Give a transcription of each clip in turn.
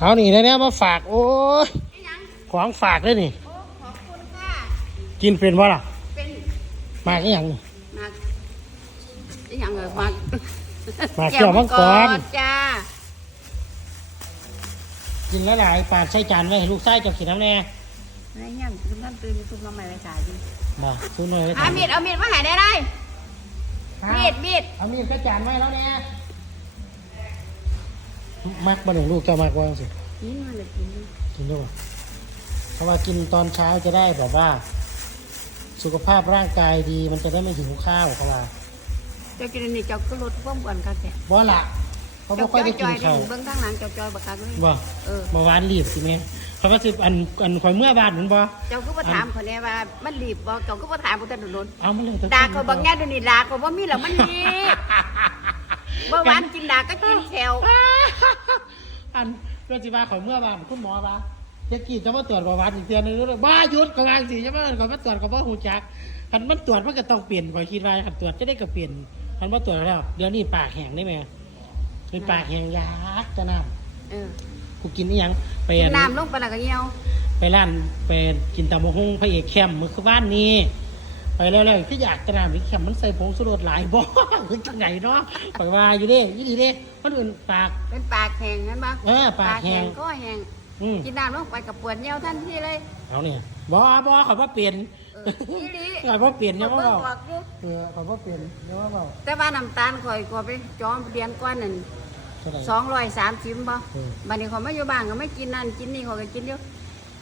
เอานี่นะเนี่ยมาฝากโอ้ยอีหยังของฝากเลยนี่โอ้ขอบคุณค่ะกินเป็นวะล่ะเป็นมากอีหยังนี่มากอีหยังเอ่ยมากมากเกี่ยวมังกรจ้ากินหลายๆปาดใส่จานไว้ให้ลูกไส้เจ้าขีดน้ำแน่อะไรเงี้ยคุณท่านตื่นทุกน้ำใหม่ไปขายดิบ่ซื้อหน่อยไว้เอาทำมีดเอามีดมาใหายได้ได้มีดมีดเอามีดใส่จานไว้แล้วเนี่ย มักบ่หนึ่งลูกเจ้ามักว่าสินี่มันเลยกินกินด้วยเพราะว่ากินตอนเช้าจะได้แบบว่า สุขภาพร่างกายดีมันจะได้ไม่หิวข้าวเขาว่าเจ้ากินอันนี่เจ้าก็ลดความอ้วนกันแค่บ่ละเขาบ่ค่อยได้กินข้าวเบื้องข้างหลังเจ้าจอยบักคักเลยบ่เออเมื่อวานรีบสิแม่เขาว่าสิอันอันข่อยเมื่อบานเหมือนบ่เจ้าก็มาถามคนนี้ว่ามันรีบบ่เจ้าก็มาถามคนแต่โดนเอามาเลยด่าเขาบางแง่ดูนี่ด่าเขาว่ามีแล้วมันรีบเมื่อวานกินด่าก็กินแถว อันเรื่องสิว่าข่อยเมื่อบ้านคุณหมอว่าจะกี่จะมาตรวจประวัติอีกเทื่อนึงแล้วบ้าหยุดกำลังสิใช่ไหมข่อยมาตรวจก็บ่ฮู้จักคันมันตรวจมันก็ต้องเปลี่ยนข่อยคิดว่าคันตรวจจะได้ก็เปลี่ยนคันบ่ตรวจแล้ว เดี๋ยวนี้ปากแห้งได้ไหมเป็นปากแห้งยากจะน้ำเออกูกินนี่ยังไปกิอันนน้ำลงไปแล้วก็เหี่ยว ไปร้านไปกินตำมะฮงพระเอกแคมมือคือบ้านนี้ ไปแล้วแล้วที่อยากจะนำนี่แคมมันใส่ผงสุรสหลายบ่คือจังไหนเนาะปล่อยว่าอยู่เด้ยี่ดีเด้มันอื่นปาก เป็นปากแห้งนั่นปะเออปากแห้งก็แห้งอืมกินน้ำลงไปกับปวดเหี่ยวทันทีเลยเอาเนี่ยบ่บ่ขอยบ่เปลี่ยนเอออีหลีขอยบ่เปลี่ยนเนี่ยว่าเบิ่งเบาออกอยู่เออขอยบ่เปลี่ยนเนี่ยว่าเบาแต่ว่าน้ำตาลข่อยก็ไปจอมเดือนก้อนนั่นเท่าไหร่สองร้อยสามสิบบ่เออบัดนี้เขาไม่อยู่บ้านก็ไม่กินนั่นกินนี่เขาก็กินเยอะ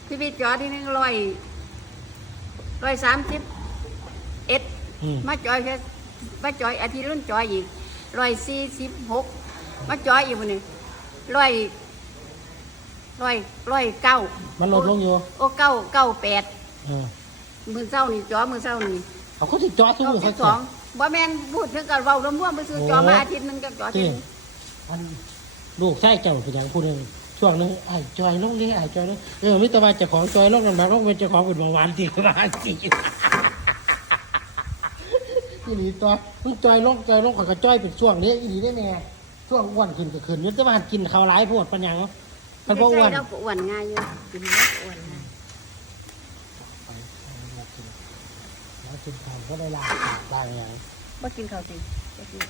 พี่พี่จอที่นึงร้อยร้อยสามสิบ เอ็ดอืม มาจอยแค่มาจอยอาทิตย์รุ่นจอยอีกร้อยสี่สิบหกมาจอยอีกวันนี้ร้อยร้อยร้อยเก้ามันลดลงอยู่โอ้เก้าเก้าแปดเออมือเศร้านี่จอมือเศร้านี่เอาเขาสิจอดทุกเก้ามือสิเขาบจสอองบ่แม่นพูดถึงกันเว้ารวมๆไปซื้อจอมาอาทิตย์หนึงก็จอจริทีงอันลูกใช่เจ้าเป็นอย่างผู้หนึงช่วงหนึงไอ้จอยลงนี่ไอ้จอยลงเออมิตรว่าเจ้าของจอยลงนั่นแบบลงเป็นเจ้าของเป็นเบาหวานจริงเบาหวานจริง อีหลีตัวมึงจอยลงจอยลงข่อยก็จอยเป็นช่วงนี้อีหลีได้แม่ช่วงอ้วนขึ้นก็ขึ้นนี่แต่ว่ากินข้าวหลายโพดปัญญังมันบ่อ้วนใช่เราก็อ้วนง่ายอยู่กินแล้วก็อ้วนง่ายแล้วกินข้าวก็ได้ลาบลางอย่างบ่กินข้าวจริงบ่กิน